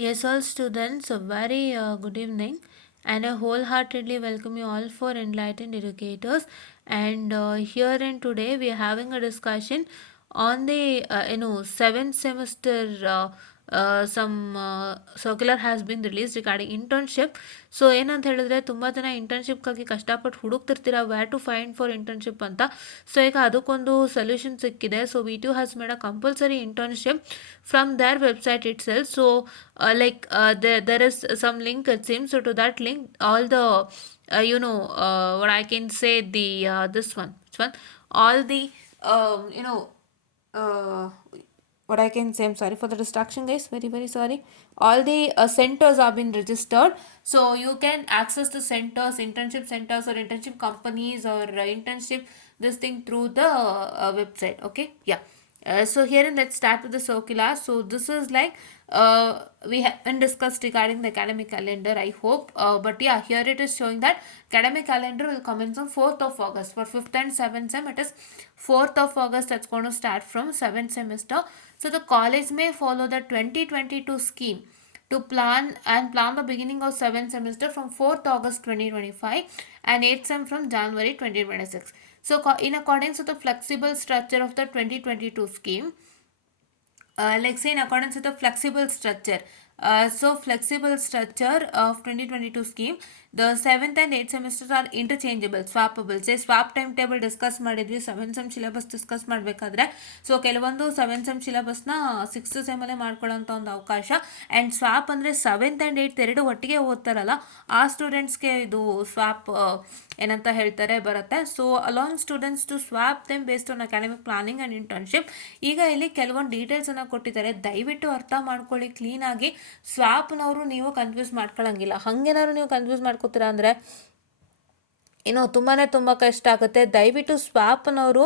Yes, all students, a very good evening, and I wholeheartedly welcome you all for Enlightened Educators. And here and today we are having a discussion on the seventh semester. Some circular has been released regarding internship. So ಏನಂತ ಹೇಳಿದ್ರೆ ತುಂಬ ಜನ ಇಂಟರ್ನ್ಶಿಪ್ಗಾಗಿ ಕಷ್ಟಪಟ್ಟು ಹುಡುಕ್ತಿರ್ತೀರ where to find for internship ಅಂತ. So ಈಗ ಅದಕ್ಕೊಂದು ಸೊಲ್ಯೂಷನ್ ಸಿಕ್ಕಿದೆ. So VTU has made a compulsory internship from their website itself. So there is some link it seems. So to that link all the what I can say, the this one which one all the um, you know uh, what I can say, I'm sorry for the distraction guys, very very sorry. All the centers have been registered, so you can access the centers, internship centers or internship companies or internship this thing through the website. Okay, yeah. So here and let's start with the circular. So this is like we haven't discussed regarding the academic calendar, I hope, but yeah, here it is showing that academic calendar will commence on 4th of August for 5th and 7th sem. It is 4th of August that's going to start from 7th semester. So the college may follow the 2022 scheme to plan the beginning of 7th semester from 4th August 2025 and 8th sem from January 2026. So in accordance with the flexible structure of the 2022 scheme, like say in accordance with the flexible structure, so flexible structure of 2022 scheme, the 7th and 8th semesters are interchangeable, swappable. Say swap timetable discuss ಮಾಡಿದ್ವಿ 7th sem syllabus discuss ಮಾಡಬೇಕಾದ್ರೆ. So ಕೆಲವೊಂದು 7th sem syllabusನ 6th sem ಅಲ್ಲೇ ಮಾಡ್ಕೊಳ್ಳೋಂಥ ಒಂದು ಅವಕಾಶ. And swap ಅಂದರೆ 7th and 8th ಎರಡು ಒಟ್ಟಿಗೆ ಓದ್ತಾರಲ್ಲ ಆ ಸ್ಟೂಡೆಂಟ್ಸ್ಗೆ ಇದು ಸ್ವಾಪ್ ಏನಂತ ಹೇಳ್ತಾರೆ ಬರುತ್ತೆ. So along students to swap them based on academic planning and internship. ಈಗ ಇಲ್ಲಿ ಕೆಲವೊಂದು ಡೀಟೇಲ್ಸನ್ನು ಕೊಟ್ಟಿದ್ದಾರೆ, ದಯವಿಟ್ಟು ಅರ್ಥ ಮಾಡ್ಕೊಳ್ಳಿ ಕ್ಲೀನಾಗಿ. ಸ್ವಾಪ್ನವರು ನೀವು ಕನ್ಫ್ಯೂಸ್ ಮಾಡ್ಕೊಳ್ಳೋಂಗಿಲ್ಲ. ಹಾಗೇನಾದ್ರು ನೀವು ಕನ್ಫ್ಯೂಸ್ ಮಾಡ್ಕೋತೀರಾ ಅಂದರೆ ತುಂಬ ಕಷ್ಟ ಆಗುತ್ತೆ. ದಯವಿಟ್ಟು ಸ್ವಾಪ್ನವರು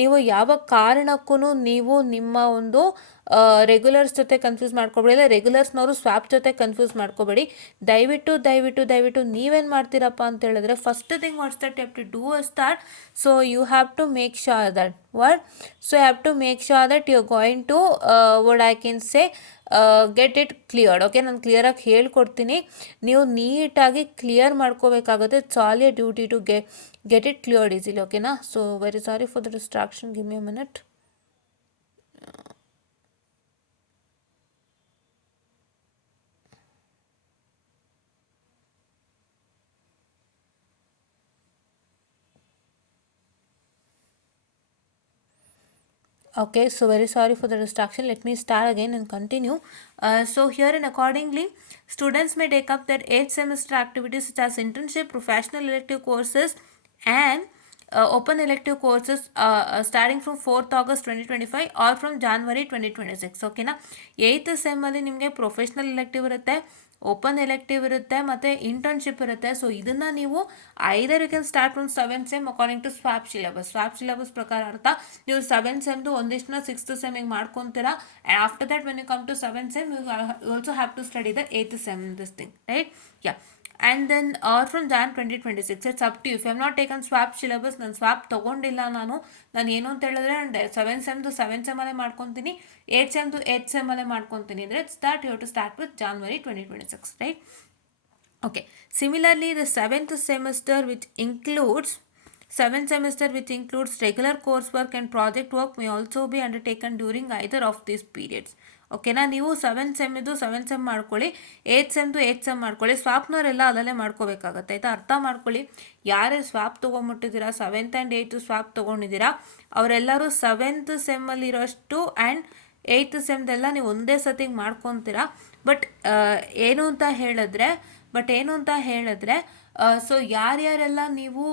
ನೀವು ಯಾವ ಕಾರಣಕ್ಕೂ ನೀವು ನಿಮ್ಮ ಒಂದು ರೆಗ್ಯುಲರ್ಸ್ ಜೊತೆ ಕನ್ಫ್ಯೂಸ್ ಮಾಡ್ಕೋಬೇಡಿ, ಇಲ್ಲ ರೆಗ್ಯುಲರ್ಸ್ನವರು ಸ್ವಾಪ್ ಜೊತೆ ಕನ್ಫ್ಯೂಸ್ ಮಾಡ್ಕೋಬೇಡಿ. ದಯವಿಟ್ಟು ನೀವೇನು ಮಾಡ್ತೀರಪ್ಪ ಅಂತ ಹೇಳಿದ್ರೆ, first thing what's that you have to do is that, so you have to make sure that so you have to make sure that you're going to what I can say get it cleared. Okay, ನಾನು ಕ್ಲಿಯರಾಗಿ ಹೇಳ್ಕೊಡ್ತೀನಿ, ನೀವು ನೀಟಾಗಿ clear ಮಾಡ್ಕೋಬೇಕಾಗುತ್ತೆ. It's all your duty to get it cleared easily. ಓಕೆನಾ? So very sorry for the distraction, give me a minute. Okay, so very sorry for the distraction. Let me start again and continue. So here and accordingly, students may take up their 8th semester activities such as internship, professional elective courses and open elective courses starting from 4th August 2025 or from January 2026. ಓಕೆನಾ? 8th ಸೆಮ್ಮಲ್ಲಿ ನಿಮಗೆ professional elective ಇರುತ್ತೆ, open elective ಇರುತ್ತೆ ಮತ್ತು internship ಇರುತ್ತೆ. So ಇದನ್ನು ನೀವು either you can start from 7th sem according to swap syllabus ಪ್ರಕಾರ ಅರ್ಥ. ನೀವು 7th ಸೆಮ್ದು ಒಂದಿಷ್ಟನ್ನ 6th ಸೆಮಿಗೆ ಮಾಡ್ಕೊತೀರಾ. And after that when you come to 7th sem you also have to study the 8th sem this thing, right? Yeah. And then or from Jan 2026 it's up to you. If I have not taken swap syllabus, ನಾನು swap ತೊಗೊಂಡಿಲ್ಲ, ನಾನು ಏನು ಅಂತ ಹೇಳಿದ್ರೆ 7th ಸೆಮ್ದು 7th ಸೆಮಲ್ಲೇ ಮಾಡ್ಕೊತೀನಿ, 8th ಸೆಮ್ದು 8th ಸೆಮಲ್ಲೇ ಮಾಡ್ಕೊತೀನಿ ಅಂದರೆ it's that you have to start with January 2026, right? Okay. Similarly, the 7th semester which includes regular coursework and project work may also be undertaken during either of these periods. ಓಕೆನಾ? ನೀವು 7th ಸೆಮ್ಮಿದು 7th sem ಮಾಡ್ಕೊಳ್ಳಿ, 8th ಸೆಮ್ದು 8th sem ಮಾಡ್ಕೊಳ್ಳಿ. ಸ್ವಾಪ್ನವರೆಲ್ಲ ಅಲ್ಲಲ್ಲೇ ಮಾಡ್ಕೋಬೇಕಾಗತ್ತೆ, ಆಯಿತಾ? ಅರ್ಥ ಮಾಡ್ಕೊಳ್ಳಿ. ಯಾರ್ಯಾರು ಸ್ವಾಪ್ ತೊಗೊಂಬಿಟ್ಟಿದ್ದೀರಾ, 7th ಆ್ಯಂಡ್ 8th ಸ್ವಾಪ್ ತೊಗೊಂಡಿದ್ದೀರಾ, ಅವರೆಲ್ಲರೂ 7th ಸೆಮ್ಮಲ್ಲಿರೋಷ್ಟು ಆ್ಯಂಡ್ 8th ಸೆಮ್ದೆಲ್ಲ ನೀವು ಒಂದೇ ಸತಿಗೆ ಮಾಡ್ಕೊತೀರಾ. ಬಟ್ ಏನು ಅಂತ ಹೇಳಿದ್ರೆ ಸೊ ಯಾರ್ಯಾರೆಲ್ಲ ನೀವು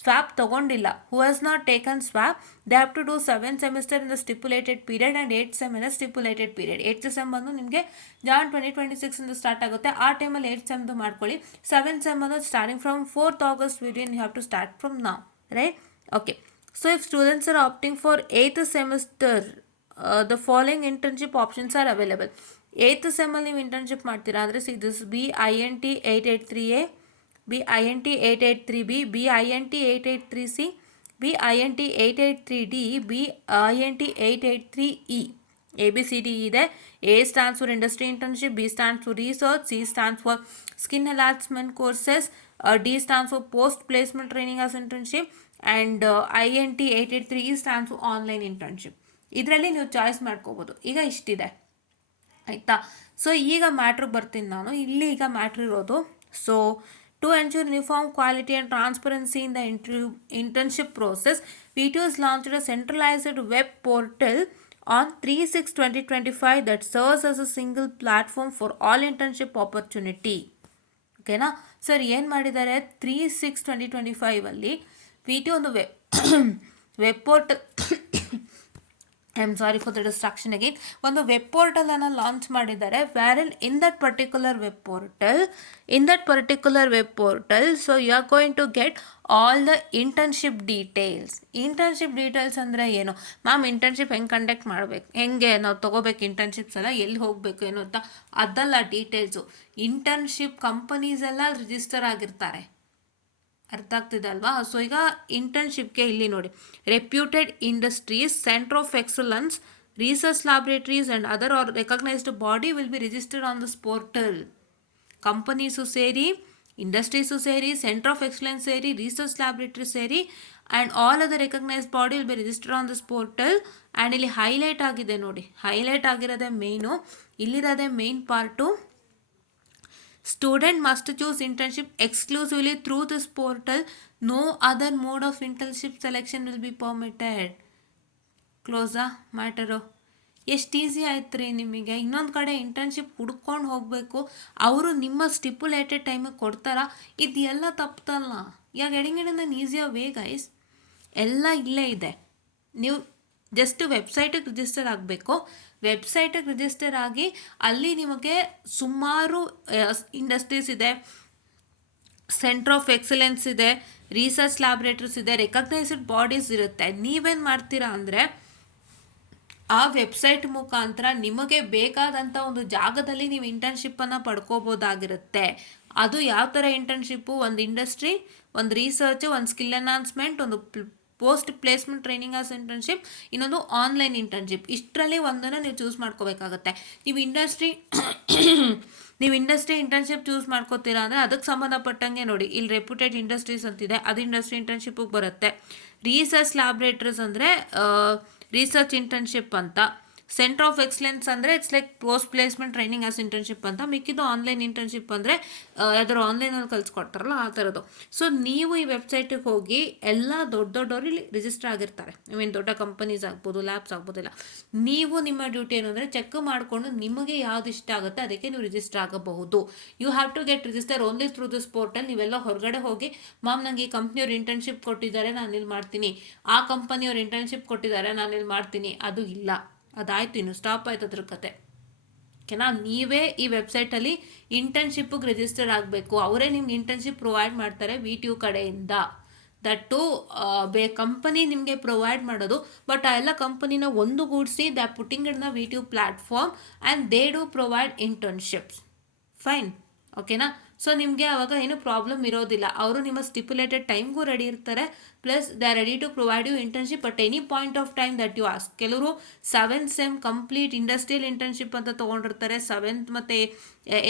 ಸ್ವಾಪ್ ತೊಗೊಂಡಿಲ್ಲ, who has not taken swap, they have to do 7th semester in the stipulated period and 8th sem in the stipulated period. 8th sem ಬಂದು ನಿಮಗೆ ಜಾನ್ 2026 ಇಂದ ಸ್ಟಾರ್ಟ್ ಆಗುತ್ತೆ. ಆ ಟೈಮಲ್ಲಿ 8th ಸೆಮ್ದು ಮಾಡ್ಕೊಳ್ಳಿ. 7th ಸೆಮ್ ಬಂದು starting from 4th August within you have to start from now, right? Okay. So if students are opting for 8th semester, the following internship options are available. 8th ಸೆಮ್ಮಲ್ಲಿ ನೀವು internship ಮಾಡ್ತೀರಾ ಅಂದರೆ this BINT 883A, BINT 883B, BINT 883C, BINT 883D, BINT 883E. ABCD ಇದೆ. A stands for industry internship, B stands for research, C stands for skin enhancement courses, D stands for post placement training as internship, and INT 883 stands for online internship. ಇದರಲ್ಲಿ ನೀವು choice ಮಾಡ್ಕೋಬೋದು. ಈಗ ಇಷ್ಟಿದೆ ಆಯಿತಾ. So ಈಗ ಮ್ಯಾಟ್ರಿಗೆ ಬರ್ತೀನಿ ನಾನು. ಇಲ್ಲಿ ಈಗ ಮ್ಯಾಟ್ರ್ ಇರೋದು, so to ensure uniform quality and transparency in the internship process, VTU has launched a centralized web portal on 3/6/2025 that serves as a single platform for all internship opportunity. ಓಕೆನಾ sir, ಏನು ಮಾಡಿದ್ದಾರೆ 3/6/2025 VTU ಒಂದು web portal I am sorry for the distraction again, ಒಂದು web ಪೋರ್ಟಲನ್ನು launch ಮಾಡಿದ್ದಾರೆ. Wherein in that particular web portal so you are going to get all the internship details ಅಂದರೆ ಏನು ma'am, internship ಹೆಂಗೆ conduct ಮಾಡಬೇಕು, ಹೆಂಗೆ ನಾವು ತೊಗೋಬೇಕು ಇಂಟರ್ನ್ಶಿಪ್ಸ್ ಎಲ್ಲ, ಎಲ್ಲಿ ಹೋಗಬೇಕು ಏನು ಅಂತ, ಅದೆಲ್ಲ ಡೀಟೇಲ್ಸು. ಇಂಟರ್ನ್ಶಿಪ್ ಕಂಪನೀಸ್ ಎಲ್ಲ ರಿಜಿಸ್ಟರ್ ಆಗಿರ್ತಾರೆ, ಅರ್ಥ ಆಗ್ತಿದೆ ಅಲ್ವಾ. ಸೊ ಈಗ ಇಂಟರ್ನ್ಶಿಪ್ಗೆ ಇಲ್ಲಿ ನೋಡಿ, reputed industries, centre of excellence, research laboratories and other are recognised body will be registered on this portal. Companies ಸೇರಿ, ಇಂಡಸ್ಟ್ರೀಸು ಸೇರಿ, ಸೆಂಟರ್ ಆಫ್ ಎಕ್ಸಲೆನ್ಸ್ ಸೇರಿ, ರಿಸರ್ಚ್ ಲ್ಯಾಬ್ರೇಟರಿ ಸೇರಿ, and all other recognised body will be registered on this portal. And ಇಲ್ಲಿ highlight ಆಗಿದೆ ನೋಡಿ, highlight ಆಗಿರೋದೇ main, ಇಲ್ಲಿರೋದೇ main part. Student must choose internship exclusively through this portal. No other mode of internship selection will be permitted. ಕ್ಲೋಸಾ matter? ಎಷ್ಟು easy ಆಯ್ತು ರೀ ನಿಮಗೆ. ಇನ್ನೊಂದು ಕಡೆ ಇಂಟರ್ನ್ಶಿಪ್ ಹುಡ್ಕೊಂಡು ಹೋಗಬೇಕು, ಅವರು ನಿಮ್ಮ ಸ್ಟಿಪ್ಯುಲೇಟೆಡ್ ಟೈಮಿಗೆ ಕೊಡ್ತಾರ, ಇದೆಲ್ಲ ತಪ್ಪಲ್ಲ. ಯಾಕೆ getting it in an easier way guys, ಎಲ್ಲ ಇಲ್ಲೇ ಇದೆ. ನೀವು ಜಸ್ಟ್ ವೆಬ್ಸೈಟಿಗೆ ರಿಜಿಸ್ಟರ್ ಆಗಬೇಕು. ವೆಬ್ಸೈಟಿಗೆ ರಿಜಿಸ್ಟರ್ ಆಗಿ ಅಲ್ಲಿ ನಿಮಗೆ ಸುಮಾರು ಇಂಡಸ್ಟ್ರೀಸ್ ಇದೆ, ಸೆಂಟರ್ ಆಫ್ ಎಕ್ಸಲೆನ್ಸ್ ಇದೆ, ರಿಸರ್ಚ್ ಲ್ಯಾಬ್ರೇಟರೀಸ್ ಇದೆ, ರೆಕಗ್ನೈಸ್ಡ್ ಬಾಡೀಸ್ ಇರುತ್ತೆ. ನೀವೇನು ಮಾಡ್ತೀರಾ ಅಂದರೆ ಆ ವೆಬ್ಸೈಟ್ ಮುಖಾಂತರ ನಿಮಗೆ ಬೇಕಾದಂಥ ಒಂದು ಜಾಗದಲ್ಲಿ ನೀವು ಇಂಟರ್ನ್ಶಿಪ್ಪನ್ನು ಪಡ್ಕೋಬೋದಾಗಿರುತ್ತೆ. ಅದು ಯಾವ ಥರ ಇಂಟರ್ನ್ಶಿಪ್ಪು? ಒಂದು ಇಂಡಸ್ಟ್ರಿ, ಒಂದು ರಿಸರ್ಚು, ಒಂದು ಸ್ಕಿಲ್ ಎನ್ಹಾನ್ಸ್ಮೆಂಟ್, ಒಂದು post placement training as internship, ಇನ್ನೊಂದು ಆನ್ಲೈನ್ ಇಂಟರ್ನ್ಶಿಪ್. ಇಷ್ಟರಲ್ಲಿ ಒಂದನ್ನು ನೀವು ಚೂಸ್ ಮಾಡ್ಕೋಬೇಕಾಗತ್ತೆ. ನೀವು ಇಂಡಸ್ಟ್ರಿ ಇಂಟರ್ನ್ಶಿಪ್ ಚೂಸ್ ಮಾಡ್ಕೋತೀರಾ ಅಂದರೆ ಅದಕ್ಕೆ ಸಂಬಂಧಪಟ್ಟಂಗೆ ನೋಡಿ, ಇಲ್ಲಿ ರೆಪ್ಯೂಟೆಡ್ ಇಂಡಸ್ಟ್ರೀಸ್ ಅಂತಿದೆ, ಅದು ಇಂಡಸ್ಟ್ರಿ ಇಂಟರ್ನ್ಶಿಪ್ಪಿಗೆ ಬರುತ್ತೆ. ರಿಸರ್ಚ್ ಲ್ಯಾಬ್ರೇಟರೀಸ್ ಅಂದರೆ ರಿಸರ್ಚ್ ಇಂಟರ್ನ್ಶಿಪ್ ಅಂತ. ಸೆಂಟರ್ ಆಫ್ ಎಕ್ಸಲೆನ್ಸ್ ಅಂದರೆ it's like post placement training as internship ಅಂತ. ಮಿಕ್ಕಿದ್ದು ಆನ್ಲೈನ್ ಇಂಟರ್ನ್ಶಿಪ್ ಅಂದರೆ ಯಾವ್ದಾದ್ರು ಆನ್ಲೈನಲ್ಲಿ ಕಲಿಸ್ಕೊಡ್ತಾರಲ್ಲ ಆ ಥರದ್ದು. ಸೊ ನೀವು ಈ ವೆಬ್ಸೈಟಿಗೆ ಹೋಗಿ ಎಲ್ಲ ದೊಡ್ಡವರು ಇಲ್ಲಿ ರಿಜಿಸ್ಟರ್ ಆಗಿರ್ತಾರೆ. ಐ ಮೀನ್ ದೊಡ್ಡ ಕಂಪನೀಸ್ ಆಗ್ಬೋದು, ಲ್ಯಾಬ್ಸ್ ಆಗ್ಬೋದಿಲ್ಲ. ನೀವು ನಿಮ್ಮ ಡ್ಯೂಟಿ ಏನು ಅಂದರೆ ಚೆಕ್ ಮಾಡಿಕೊಂಡು ನಿಮಗೆ ಯಾವ್ದು ಇಷ್ಟ ಆಗುತ್ತೆ ಅದಕ್ಕೆ ನೀವು ರಿಜಿಸ್ಟರ್ ಆಗಬಹುದು. You have to get register only through this portal. ನೀವೆಲ್ಲ ಹೊರಗಡೆ ಹೋಗಿ ಮ್ಯಾಮ್ ನನಗೆ ಈ ಕಂಪ್ನಿಯವ್ರು ಇಂಟರ್ನ್ಶಿಪ್ ಕೊಟ್ಟಿದ್ದಾರೆ ನಾನು ಇಲ್ಲಿ ಮಾಡ್ತೀನಿ, ಆ ಕಂಪನಿಯವ್ರು ಇಂಟರ್ನ್ಶಿಪ್ ಕೊಟ್ಟಿದ್ದಾರೆ ನಾನು ಇಲ್ಲಿ ಮಾಡ್ತೀನಿ, ಅದು ಇಲ್ಲ. ಅದಾಯ್ತು, ಇನ್ನು ಸ್ಟಾಪ್ ಆಯ್ತು ಅದ್ರ ಕತೆ. ಓಕೆನಾ, ನೀವೇ ಈ ವೆಬ್ಸೈಟಲ್ಲಿ ಇಂಟರ್ನ್ಶಿಪ್ಪಿಗೆ ರಿಜಿಸ್ಟರ್ ಆಗಬೇಕು. ಅವರೇ ನಿಮ್ಗೆ ಇಂಟರ್ನ್ಶಿಪ್ ಪ್ರೊವೈಡ್ ಮಾಡ್ತಾರೆ VTU ಕಡೆಯಿಂದ. ದಟ್ಟು ಕಂಪನಿ ನಿಮಗೆ ಪ್ರೊವೈಡ್ ಮಾಡೋದು, ಬಟ್ ಆ ಎಲ್ಲ ಕಂಪನಿನ ಒಂದುಗೂಡಿಸಿ they are putting in the VTU platform and they do provide internships. Fine, ಓಕೆನಾ. ಸೊ ನಿಮಗೆ ಅವಾಗ ಏನು ಪ್ರಾಬ್ಲಮ್ ಇರೋದಿಲ್ಲ. ಅವರು ನಿಮ್ಮ ಸ್ಟಿಪ್ಯುಲೇಟೆಡ್ ಟೈಮ್ಗೂ ರೆಡಿ ಇರ್ತಾರೆ, plus they are ready to provide you internship at any point of time that you ask. ಕೆಲವರು 7th sem complete industrial internship ಅಂತ ತೊಗೊಂಡಿರ್ತಾರೆ, 7th ಮತ್ತು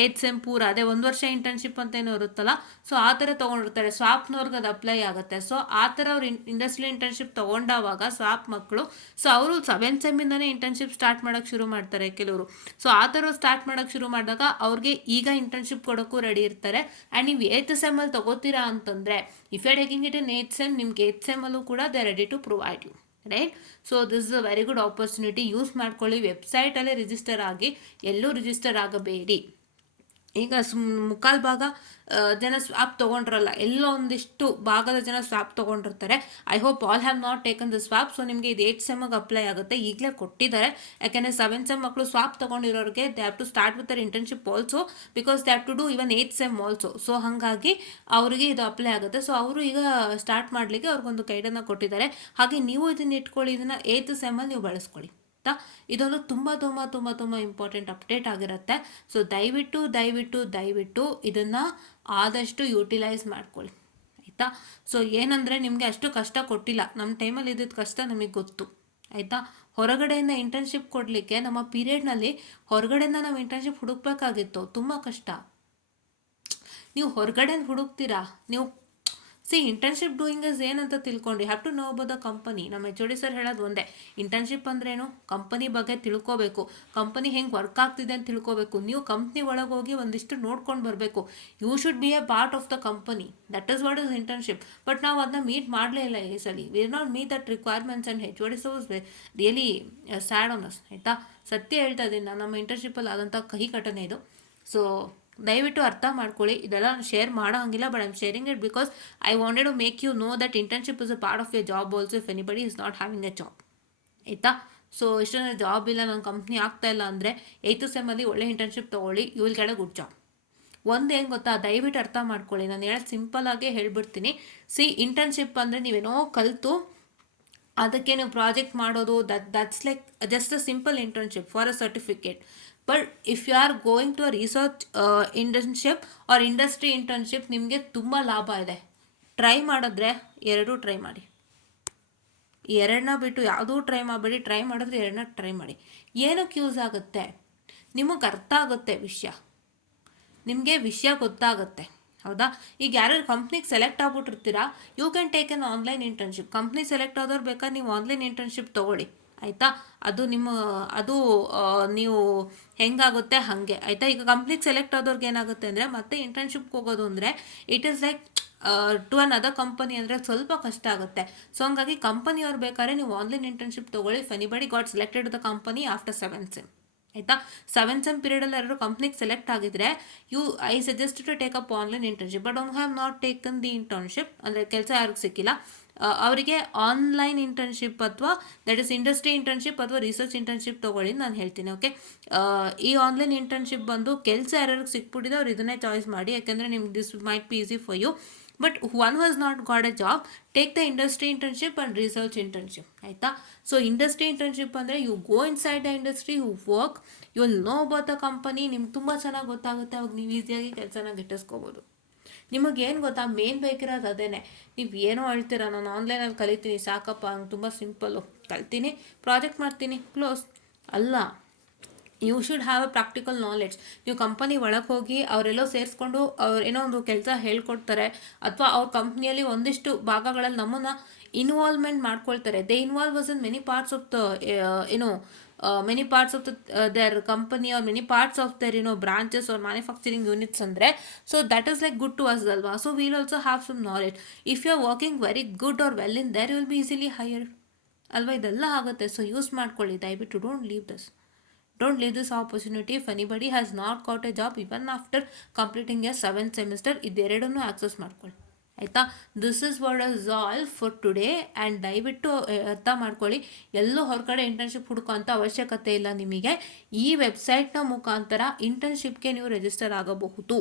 8th ಸೆಮ್ ಪೂರ, ಅದೇ 1 ವರ್ಷ ಇಂಟರ್ನ್ಶಿಪ್ ಅಂತ ಏನೋ ಇರುತ್ತಲ್ಲ, ಸೊ ಆ ಥರ ತೊಗೊಂಡಿರ್ತಾರೆ. ಸ್ವಾಪ್ನವ್ರಿಗೆ ಅದು ಅಪ್ಲೈ ಆಗುತ್ತೆ. ಸೊ ಆ ಥರ ಅವ್ರು ಇಂಡಸ್ಟ್ರಿಯಲ್ ಇಂಟರ್ನ್ಶಿಪ್ ತೊಗೊಂಡಾಗ ಸ್ವಾಪ್ ಮಕ್ಕಳು, ಸೊ ಅವರು 7th ಸೆಮ್ಮಿಂದನೇ ಇಂಟರ್ನ್ಶಿಪ್ ಸ್ಟಾರ್ಟ್ ಮಾಡೋಕ್ಕೆ ಶುರು ಮಾಡ್ತಾರೆ ಕೆಲವರು. ಸೊ ಆ ಥರ ಸ್ಟಾರ್ಟ್ ಮಾಡೋಕ್ಕೆ ಶುರು ಮಾಡಿದಾಗ ಅವ್ರಿಗೆ ಈಗ ಇಂಟರ್ನ್ಶಿಪ್ ಕೊಡೋಕ್ಕೂ ರೆಡಿ ಇರ್ತಾರೆ. ಆ್ಯಂಡ್ ನೀವು 8th ಸೆಮ್ಮಲ್ಲಿ ತೊಗೋತೀರಾ ಅಂತಂದರೆ, if you are taking it in 8th sem, ನಿಮ್ಗೆ 8th ಸೆಮ್ಮಲ್ಲೂ ಕೂಡ they are ready to provide you, right. So this is a very good opportunity. Use ಮಾಡ್ಕೊಳ್ಳಿ. ವೆಬ್ಸೈಟಲ್ಲೇ ರಿಜಿಸ್ಟರ್ ಆಗಿ, ಎಲ್ಲೂ ರಿಜಿಸ್ಟರ್ ಆಗಬೇಡಿ. ಈಗ ಮುಕ್ಕಾಲು ಭಾಗ ಜನ ಸ್ವಾಪ್ ತೊಗೊಂಡ್ರಲ್ಲ, ಎಲ್ಲೋ ಒಂದಿಷ್ಟು ಭಾಗದ ಜನ ಸ್ವಾಪ್ ತೊಗೊಂಡಿರ್ತಾರೆ. I hope all have not taken the swap. So ನಿಮಗೆ ಇದು 8th ಸೆಮ್ಮಿಗೆ ಅಪ್ಲೈ ಆಗುತ್ತೆ, ಈಗಲೇ ಕೊಟ್ಟಿದ್ದಾರೆ. ಯಾಕೆಂದರೆ 7th ಸೆಮ್ ಮಕ್ಕಳು ಸ್ವಾಪ್ ತೊಗೊಂಡಿರೋರಿಗೆ they have to start with their internship also, because they have to do even 8th sem also. So ಹಾಗಾಗಿ ಅವರಿಗೆ ಇದು ಅಪ್ಲೈ ಆಗುತ್ತೆ. ಸೊ ಅವರು ಈಗ ಸ್ಟಾರ್ಟ್ ಮಾಡಲಿಕ್ಕೆ ಅವ್ರಿಗೊಂದು ಗೈಡನ್ನು ಕೊಟ್ಟಿದ್ದಾರೆ. ಹಾಗೆ ನೀವು ಇದನ್ನು ಇಟ್ಕೊಳ್ಳಿ, ಇದನ್ನು 8th ಸೆಮ್ಮಲ್ಲಿ ನೀವು ಬಳಸ್ಕೊಳ್ಳಿ. ಇದೊಂದು ತುಂಬ ತುಂಬ ತುಂಬ ತುಂಬ ಇಂಪಾರ್ಟೆಂಟ್ ಅಪ್ಡೇಟ್ ಆಗಿರುತ್ತೆ. ಸೊ ದಯವಿಟ್ಟು ಇದನ್ನು ಆದಷ್ಟು ಯೂಟಿಲೈಸ್ ಮಾಡ್ಕೊಳ್ಳಿ, ಆಯಿತಾ. ಸೊ ಏನಂದರೆ ನಿಮಗೆ ಅಷ್ಟು ಕಷ್ಟ ಕೊಟ್ಟಿಲ್ಲ, ನಮ್ಮ ಟೈಮಲ್ಲಿ ಇದ್ದಿದ್ದು ಕಷ್ಟ ನಮಗೆ ಗೊತ್ತು, ಆಯಿತಾ. ಹೊರಗಡೆಯಿಂದ ಇಂಟರ್ನ್ಶಿಪ್ ಕೊಡಲಿಕ್ಕೆ ನಮ್ಮ ಪೀರಿಯಡ್ನಲ್ಲಿ ಹೊರಗಡೆಯಿಂದ ನಾವು ಇಂಟರ್ನ್ಶಿಪ್ ಹುಡುಕ್ಬೇಕಾಗಿತ್ತು. ತುಂಬ ಕಷ್ಟ. ನೀವು ಹೊರಗಡೆ ಹುಡುಕ್ತೀರಾ, ನೀವು ಇಂಟರ್ನ್ಶಿಪ್ ಡೂಯಿಂಗ್ ಇಸ್ ಏನಂತ ತಿಳ್ಕೊಂಡು have to know about the company. ನಮ್ಮ ಎಚ್ ಒ ಡಿ ಸರ್ ಹೇಳೋದು ಒಂದೇ, ಇಂಟರ್ನ್ಶಿಪ್ ಅಂದ್ರೇನು, ಕಂಪನಿ ಬಗ್ಗೆ ತಿಳ್ಕೋಬೇಕು, ಕಂಪನಿ ಹೆಂಗೆ ವರ್ಕ್ ಆಗ್ತಿದೆ ಅಂತ ತಿಳ್ಕೋಬೇಕು, ನೀವು ಕಂಪ್ನಿ ಒಳಗೆ ಹೋಗಿ ಒಂದಿಷ್ಟು ನೋಡ್ಕೊಂಡು ಬರಬೇಕು. You should be a part of the company, that is what is internship. But ನಾವು ಅದನ್ನ ಮೀಟ್ ಮಾಡಲೇ ಇಲ್ಲ ಈ ಸಲ. We not meet that requirements and H O D sir was really sad on us. ಆಯಿತಾ, ಸತ್ಯ ಹೇಳ್ತಾ ಇದ್ದೀನಿ ನಾನು, ನಮ್ಮ ಇಂಟರ್ನ್ಶಿಪ್ಪಲ್ಲಿ ಆದಂಥ ಕಹಿ ಘಟನೆ ಇದು. ಸೊ ದಯವಿಟ್ಟು ಅರ್ಥ ಮಾಡ್ಕೊಳ್ಳಿ, ಇದೆಲ್ಲ ನಾನು ಶೇರ್ ಮಾಡೋ ಹಂಗಿಲ್ಲ, but I am sharing it because I wanted to make you know that internship is a part of your job also if anybody is not having a job. ಆಯಿತಾ, ಸೊ ಇಷ್ಟೊಂದು job ಇಲ್ಲ, ನನ್ನ company ಆಗ್ತಾ ಇಲ್ಲ ಅಂದರೆ 8th ಸೆಮ್ಮಲ್ಲಿ ಒಳ್ಳೆ internship ತೊಗೊಳ್ಳಿ, you will get a good job. ಒಂದು ಏನು ಗೊತ್ತಾ, ದಯವಿಟ್ಟು ಅರ್ಥ ಮಾಡ್ಕೊಳ್ಳಿ, ನಾನು ಹೇಳೋದು ಸಿಂಪಲ್ಲಾಗೆ ಹೇಳ್ಬಿಡ್ತೀನಿ. ಇಂಟರ್ನ್ಶಿಪ್ ಅಂದರೆ ನೀವೇನೋ ಕಲಿತು ಅದಕ್ಕೆ ನೀವು ಪ್ರಾಜೆಕ್ಟ್ ಮಾಡೋದು, that's like just a simple internship for a certificate. But if you are going to a research internship or industry internship, ನಿಮಗೆ ತುಂಬ ಲಾಭ ಇದೆ. ಟ್ರೈ ಮಾಡಿದ್ರೆ ಎರಡೂ ಟ್ರೈ ಮಾಡಿ, ಎರಡನ್ನ ಬಿಟ್ಟು ಯಾವುದೂ ಟ್ರೈ ಮಾಡಬೇಡಿ. ಟ್ರೈ ಮಾಡಿದ್ರೆ ಎರಡನ್ನ ಟ್ರೈ ಮಾಡಿ. ಏನಕ್ಕೆ ಯೂಸ್ ಆಗುತ್ತೆ, ನಿಮಗೆ ಅರ್ಥ ಆಗುತ್ತೆ ವಿಷಯ, ನಿಮಗೆ ವಿಷಯ ಗೊತ್ತಾಗುತ್ತೆ. ಹೌದಾ, ಈಗ ಯಾರು ಕಂಪ್ನಿಗೆ ಸೆಲೆಕ್ಟ್ ಆಗ್ಬಿಟ್ಟಿರ್ತೀರಾ, you can take an online internship. Company select ಆದವ್ರು ಬೇಕಾದ್ರೆ ನೀವು ಆನ್ಲೈನ್ ಇಂಟರ್ನ್ಶಿಪ್ ತೊಗೊಳ್ಳಿ. ಆಯಿತಾ, ಅದು ನೀವು ಹೆಂಗಾಗುತ್ತೆ ಹಾಗೆ. ಆಯಿತಾ, ಈಗ ಕಂಪ್ನಿಗೆ ಸೆಲೆಕ್ಟ್ ಆದವ್ರಿಗೆ ಏನಾಗುತ್ತೆ ಅಂದರೆ ಮತ್ತೆ ಇಂಟರ್ನ್ಶಿಪ್ಗೆ ಹೋಗೋದು ಅಂದರೆ it is like to another company ಅಂದರೆ ಸ್ವಲ್ಪ ಕಷ್ಟ ಆಗುತ್ತೆ. ಸೊ ಹಂಗಾಗಿ ಕಂಪನಿಯವ್ರು ಬೇಕಾದ್ರೆ ನೀವು ಆನ್ಲೈನ್ ಇಂಟರ್ನ್ಶಿಪ್ ತೊಗೊಳ್ಳಿ. If anybody got selected the company after 7th sem. ಆಯಿತಾ, 7th ಸೆಮ್ ಪೀರಿಯಡಲ್ಲಿ ಯಾರು ಕಂಪ್ನಿಗೆ ಸೆಲೆಕ್ಟ್ ಆಗಿದ್ರೆ I suggest to take up online internship. But ಅವ್ನು have not taken the internship, ಅಂದರೆ ಕೆಲಸ ಯಾರಿಗೂ ಸಿಕ್ಕಿಲ್ಲ, ಅವರಿಗೆ ಆನ್ಲೈನ್ ಇಂಟರ್ನ್ಶಿಪ್ ಅಥವಾ ದಟ್ ಇಸ್ ಇಂಡಸ್ಟ್ರಿ ಇಂಟರ್ನ್ಶಿಪ್ ಅಥವಾ ರಿಸರ್ಚ್ ಇಂಟರ್ನ್ಶಿಪ್ ತೊಗೊಳ್ಳಿ ನಾನು ಹೇಳ್ತೀನಿ. ಓಕೆ, ಈ ಆನ್ಲೈನ್ ಇಂಟರ್ನ್ಶಿಪ್ ಬಂದು ಕೆಲಸ ಯಾರ್ಯಾರಿಗೆ ಸಿಕ್ಬಿಟ್ಟಿದೆ ಅವ್ರು ಇದನ್ನೇ ಚಾಯ್ಸ್ ಮಾಡಿ, ಯಾಕೆಂದರೆ ನಿಮ್ಗೆ this might be easy for you. But one who has not got a job, take the industry internship and research internship. ಆಯಿತಾ, ಸೊ ಇಂಡಸ್ಟ್ರಿ ಇಂಟರ್ನ್ಶಿಪ್ ಅಂದರೆ you go inside the industry, you work, you will know about the company, ನಿಮ್ಗೆ ತುಂಬ ಚೆನ್ನಾಗಿ ಗೊತ್ತಾಗುತ್ತೆ. ಅವಾಗ ನೀವು ಈಸಿಯಾಗಿ ಕೆಲಸನ ಗಿಟ್ಟಿಸ್ಕೋಬೋದು. ನಿಮಗೇನು ಗೊತ್ತಾ, ಮೇನ್ ಬೇಕಿರೋದು ಅದೇನೆ. ನೀವು ಏನೋ ಹೇಳ್ತೀರ, ನಾನು ಆನ್ಲೈನಲ್ಲಿ ಕಲಿತೀನಿ ಸಾಕಪ್ಪ, ಹಂಗೆ ತುಂಬ ಸಿಂಪಲ್ಲು, ಕಲ್ತೀನಿ, ಪ್ರಾಜೆಕ್ಟ್ ಮಾಡ್ತೀನಿ, ಕ್ಲೋಸ್ ಅಲ್ಲ. You should have a practical knowledge. ನೀವು ಕಂಪನಿ ಒಳಗೆ ಹೋಗಿ ಅವರೆಲ್ಲೋ ಸೇರಿಸ್ಕೊಂಡು ಅವ್ರು ಏನೋ ಒಂದು ಕೆಲಸ ಹೇಳ್ಕೊಡ್ತಾರೆ, ಅಥವಾ ಅವ್ರ ಕಂಪ್ನಿಯಲ್ಲಿ ಒಂದಿಷ್ಟು ಭಾಗಗಳಲ್ಲಿ ನಮ್ಮನ್ನು ಇನ್ವಾಲ್ವ್ಮೆಂಟ್ ಮಾಡ್ಕೊಳ್ತಾರೆ. They involve us in many parts of the many parts of their company or many parts of their branches or manufacturing units andre. So that is like good to us alva. So we'll also have some knowledge. If you are working very good or well in there, you will be easily hired alva. Idella agutte. So use ಮಾಡ್ಕೊಳ್ಳಿ ದಯವಿಟ್ಟು. Don't leave this opportunity. If anybody has not got a job even after completing a 7th semester, ಇದೆರಡನ್ನು access ಮಾಡ್ಕೊಳ್ಳಿ. ಆಯಿತಾ, this is what is all for today. And ದಯವಿಟ್ಟು ಅರ್ಥ ಮಾಡ್ಕೊಳ್ಳಿ, ಎಲ್ಲೂ ಹೊರಗಡೆ ಇಂಟರ್ನ್ಶಿಪ್ ಹುಡುಕೋಂಥ ಅವಶ್ಯಕತೆ ಇಲ್ಲ ನಿಮಗೆ. ಈ ವೆಬ್ಸೈಟ್ನ ಮುಖಾಂತರ ಇಂಟರ್ನ್ಶಿಪ್ಗೆ ನೀವು ರಿಜಿಸ್ಟರ್ ಆಗಬಹುದು.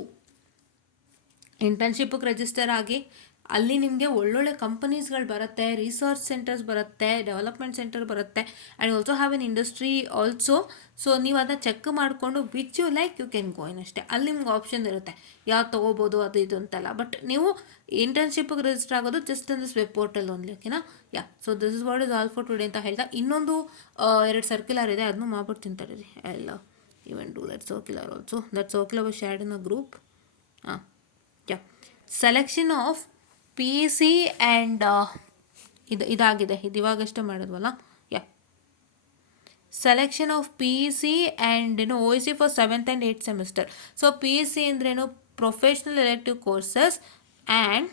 ಇಂಟರ್ನ್ಶಿಪ್ಗೆ ರಿಜಿಸ್ಟರ್ ಆಗಿ ಅಲ್ಲಿ ನಿಮಗೆ ಒಳ್ಳೊಳ್ಳೆ ಕಂಪನೀಸ್ಗಳು ಬರುತ್ತೆ, ರಿಸರ್ಚ್ ಸೆಂಟರ್ಸ್ ಬರುತ್ತೆ, ಡೆವಲಪ್ಮೆಂಟ್ ಸೆಂಟರ್ ಬರುತ್ತೆ, and also have an industry also. So ನೀವು ಅದನ್ನ ಚೆಕ್ ಮಾಡಿಕೊಂಡು which you like you can go in ಅಷ್ಟೇ. ಅಲ್ಲಿ ನಿಮ್ಗೆ ಆಪ್ಷನ್ ಇರುತ್ತೆ ಯಾವ್ದು ತೊಗೋಬೋದು ಅದು ಇದು ಅಂತೆಲ್ಲ. ಬಟ್ ನೀವು ಇಂಟರ್ನ್ಶಿಪ್ಗೆ ರಿಜಿಸ್ಟರ್ ಆಗೋದು just in this web portal only. ಓಕೆನಾ? Yeah, so this is what is all for today ಅಂತ ಹೇಳ್ತಾ, ಇನ್ನೊಂದು 2 ಸರ್ಕ್ಯುಲರ್ ಇದೆ, ಅದನ್ನು ಮಾಡ್ಬಿಡ್ತೀನಿ ತಡೀರಿ. ಎಲ್ಲ even do that circular also. That circular was shared in a group. Yeah, selection of PEC and ಇದಾಗಿದೆ, ಇದು ಇವಾಗಷ್ಟೇ ಮಾಡಿದ್ವಲ್ಲ. ಯಾ, selection of PEC and OEC for 7th and 8th semester. So PEC ಅಂದ್ರೇನು, professional elective courses, and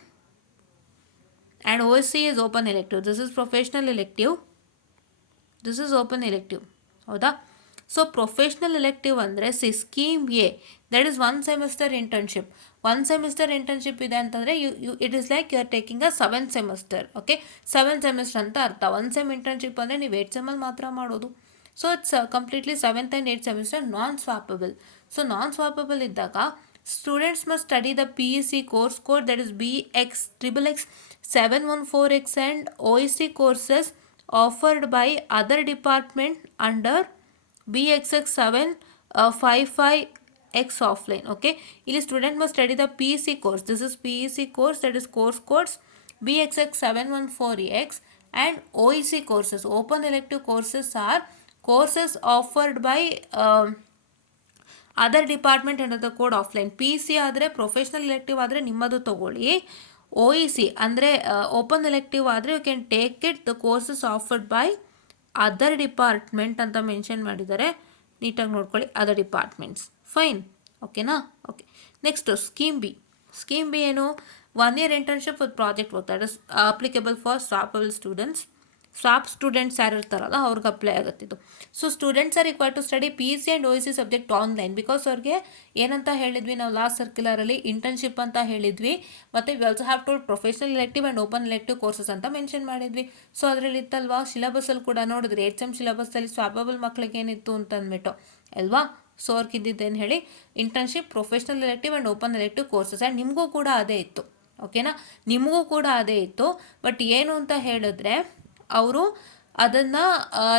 OEC is open elective. This is professional elective, this is open elective. ಹೌದಾ? So professional elective ಅಂದರೆ scheme A, that is 1 semester internship. 1 semester internship ಇದೆ ಅಂತಂದರೆ it is like you are taking a 7th semester. Okay, 7th semester ಅಂತ ಅರ್ಥ. 1 sem internship ಅಂದರೆ ನೀವು 8th ಸೆಮಲ್ಲಿ ಮಾತ್ರ ಮಾಡೋದು. So it's completely 7th and 8th semester non swappable. So non swappable ಇದ್ದಾಗ students must study the PEC course code, that is BX, XXX, 714X and OEC courses offered by other department under BXX 755X offline. Okay, ಇಲ್ಲಿ student must study the PEC course. This is PEC course, that is course codes BXX 714X and OEC courses. Open elective courses are courses offered by other department ಅನ್ನೋದು code offline. P C ಆದರೆ professional elective ಆದರೆ ನಿಮ್ಮದು ತಗೊಳ್ಳಿ. O E C ಅಂದರೆ open elective ಆದರೆ you can take it the courses offered by other department ಅಂತ mention ಮಾಡಿದ್ದಾರೆ, ನೀಟಾಗಿ ನೋಡ್ಕೊಳ್ಳಿ, ಅದರ್ ಡಿಪಾರ್ಟ್ಮೆಂಟ್ಸ್. ಫೈನ್, ಓಕೆನಾ? Okay. Next scheme B. Scheme B ಏನು? 1 year internship with project work that is applicable for swappable students. Swap students ಯಾರು ಇರ್ತಾರಲ್ಲ ಅವ್ರಿಗೆ apply ಆಗುತ್ತಿದ್ದು. So students are required to study P C and O C subject online, because ಅವ್ರಿಗೆ ಏನಂತ ಹೇಳಿದ್ವಿ ನಾವು last ಸರ್ಕ್ಯುಲರಲ್ಲಿ internship ಅಂತ ಹೇಳಿದ್ವಿ, ಮತ್ತು we also have to professional elective and open elective courses ಅಂತ ಮೆನ್ಷನ್ ಮಾಡಿದ್ವಿ. ಸೊ ಅದರಲ್ಲಿ ಇತ್ತಲ್ವಾ ಸಿಲೆಬಸಲ್ಲಿ ಕೂಡ ನೋಡಿದ್ರಿ 8th SEM ಸಿಲೆಬಸ್ಸಲ್ಲಿ ಸ್ವಾಪಬಲ್ ಮಕ್ಳಿಗೆ ಏನಿತ್ತು ಅಂತಂದ್ಬಿಟ್ಟು ಅಲ್ವಾ. ಸೊ ಅವ್ರಿಗೆ ಇದ್ದಿದ್ದೇನು ಹೇಳಿ, internship, professional elective and open elective courses. And ನಿಮಗೂ ಕೂಡ ಅದೇ ಇತ್ತು, ಓಕೆನಾ? ನಿಮಗೂ ಕೂಡ ಅದೇ ಇತ್ತು. ಬಟ್ ಏನು ಅಂತ ಹೇಳಿದ್ರೆ ಅವರು ಅದನ್ನು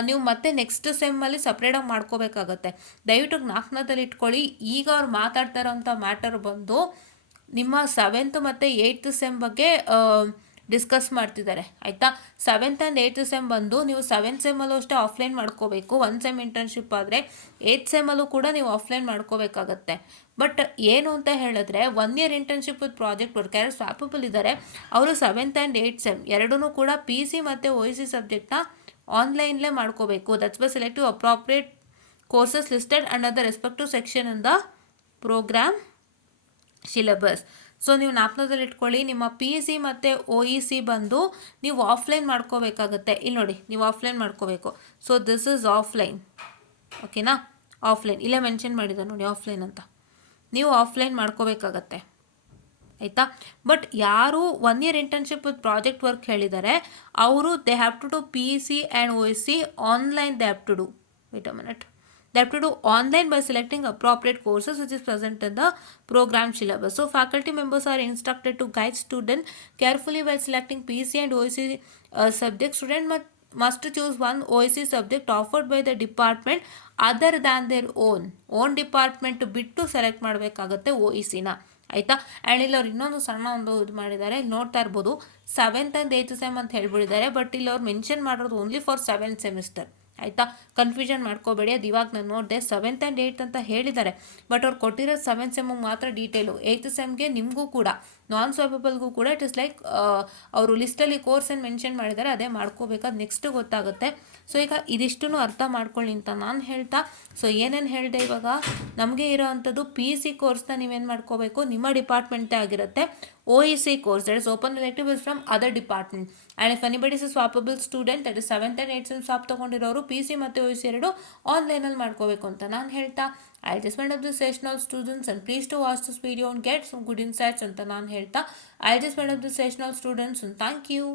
ನೀವು ಮತ್ತೆ ನೆಕ್ಸ್ಟ್ ಸೆಮ್ಮಲ್ಲಿ ಸಪ್ರೇಟಾಗಿ ಮಾಡ್ಕೋಬೇಕಾಗತ್ತೆ. ದಯವಿಟ್ಟು ಜ್ಞಾಪಕದಲ್ಲಿ ಇಟ್ಕೊಳ್ಳಿ. ಈಗ ಅವ್ರು ಮಾತಾಡ್ತಾ ಇರೋಂಥ ಮ್ಯಾಟರ್ ಬಂದು ನಿಮ್ಮ 7th ಮತ್ತು 8th SEM ಬಗ್ಗೆ ಡಿಸ್ಕಸ್ ಮಾಡ್ತಿದ್ದಾರೆ, ಆಯಿತಾ? 7th ಆ್ಯಂಡ್ 8th SEM ಬಂದು ನೀವು 7th ಸೆಮ್ಮಲ್ಲೂ ಅಷ್ಟೇ ಆಫ್ಲೈನ್ ಮಾಡ್ಕೋಬೇಕು. 1 SEM ಇಂಟರ್ನ್ಶಿಪ್ ಆದರೆ 8th ಸೆಮ್ಮಲ್ಲೂ ಕೂಡ ನೀವು ಆಫ್ಲೈನ್ ಮಾಡ್ಕೋಬೇಕಾಗತ್ತೆ. ಬಟ್ ಏನು ಅಂತ ಹೇಳಿದ್ರೆ 1 year internship with project work ಯಾರು ಸ್ವಾಪಬಲ್ ಇದ್ದಾರೆ ಅವರು 7th ಆ್ಯಂಡ್ 8th SEM ಎರಡೂ ಕೂಡ ಪಿ ಸಿ ಮತ್ತು ಒ ಇ ಸಿ ಸಬ್ಜೆಕ್ಟ್ನ ಆನ್ಲೈನ್ಲೇ ಮಾಡ್ಕೋಬೇಕು. That's by selective appropriate courses listed under the respective section in the programme syllabus. So ನೀವು ಜ್ಞಾಪಕದಲ್ಲಿ ಇಟ್ಕೊಳ್ಳಿ, ನಿಮ್ಮ ಪಿ ಸಿ ಮತ್ತು ಒ ಇ ಸಿ ಬಂದು ನೀವು ಆಫ್ಲೈನ್ ಮಾಡ್ಕೋಬೇಕಾಗತ್ತೆ. ಇಲ್ಲಿ ನೋಡಿ, ನೀವು ಆಫ್ಲೈನ್ ಮಾಡ್ಕೋಬೇಕು. ಸೊ ದಿಸ್ ಇಸ್ ಆಫ್ಲೈನ್, ಓಕೆನಾ? ಆಫ್ಲೈನ್ ಇಲ್ಲೇ ಮೆನ್ಷನ್ ಮಾಡಿದೆ ನೋಡಿ, ಆಫ್ಲೈನ್ ಅಂತ. ನೀವು ಆಫ್ಲೈನ್ ಮಾಡ್ಕೋಬೇಕಾಗತ್ತೆ, ಆಯಿತಾ? ಬಟ್ ಯಾರು 1 year internship with project work ಹೇಳಿದ್ದಾರೆ ಅವರು they have to do P C and O E C online. They have to do, wait a minute, they have to do online by selecting appropriate courses which is present in the program syllabus. So faculty members are instructed to guide student carefully while selecting PC and OEC subject. Student must choose one OEC subject offered by the department other than their own department ಬಿಟ್ಟು select ಮಾಡಬೇಕಾಗುತ್ತೆ O E ಸಿನ, ಆಯಿತಾ? And ಇಲ್ಲಿ ಅವ್ರು ಇನ್ನೊಂದು ಸಣ್ಣ ಒಂದು ಇದು ಮಾಡಿದ್ದಾರೆ, ನೋಡ್ತಾ ಇರ್ಬೋದು. 7th and 8th SEM ಅಂತ ಹೇಳ್ಬಿಟ್ಟಿದ್ದಾರೆ, ಬಟ್ ಇಲ್ಲಿ ಅವ್ರು ಮೆನ್ಷನ್ ಮಾಡೋದು ಓನ್ಲಿ ಫಾರ್ 7th ಸೆಮಿಸ್ಟರ್, ಆಯಿತಾ? ಕನ್ಫ್ಯೂಷನ್ ಮಾಡ್ಕೋಬೇಡಿ. ಅದು ಇವಾಗ ನಾನು ನೋಡಿದೆ 7th and 8th ಅಂತ ಹೇಳಿದ್ದಾರೆ, ಬಟ್ ಅವ್ರು ಕೊಟ್ಟಿರೋ 7th SEM ಮಾತ್ರ ಡೀಟೇಲು. 8th SEMಗೆ ನಿಮಗೂ ಕೂಡ ನಾನ್ ಸ್ವಾಪಬಲ್ಗೂ ಕೂಡ ಇಟ್ ಇಸ್ ಲೈಕ್ ಅವರು ಲಿಸ್ಟಲ್ಲಿ ಕೋರ್ಸ್ ಏನು ಮೆನ್ಷನ್ ಮಾಡಿದ್ದಾರೆ ಅದೇ ಮಾಡ್ಕೋಬೇಕಾದ ನೆಕ್ಸ್ಟ್ ಗೊತ್ತಾಗುತ್ತೆ. ಸೊ ಈಗ ಇದಿಷ್ಟು ಅರ್ಥ ಮಾಡ್ಕೊಳ್ಳಿ ಅಂತ ನಾನು ಹೇಳ್ತಾ, ಸೊ ಏನೇನು ಹೇಳಿದೆ ಇವಾಗ, ನಮಗೆ ಇರೋ ಅಂಥದ್ದು ಪಿ ಸಿ ಕೋರ್ಸ್ನ ನೀವೇನು ಮಾಡ್ಕೋಬೇಕು, ನಿಮ್ಮ ಡಿಪಾರ್ಟ್ಮೆಂಟೇ ಆಗಿರುತ್ತೆ. O E C course that is open elective is from other department. And if anybody is swappable student that is 7th and 8th SEM swap ತೊಗೊಂಡಿರೋರು ಪಿ ಸಿ ಮತ್ತು ಒ ಇ ಸಿ ಎರಡು ಆನ್ಲೈನಲ್ಲಿ ಮಾಡ್ಕೋಬೇಕು ಅಂತ ನಾನು ಹೇಳ್ತಾ, I just mend of the sessional students and please to watch this video and get some good insights ಅಂತ ನಾನು ಹೇಳ್ತಾ, I just mend of the sessional students. Thank you.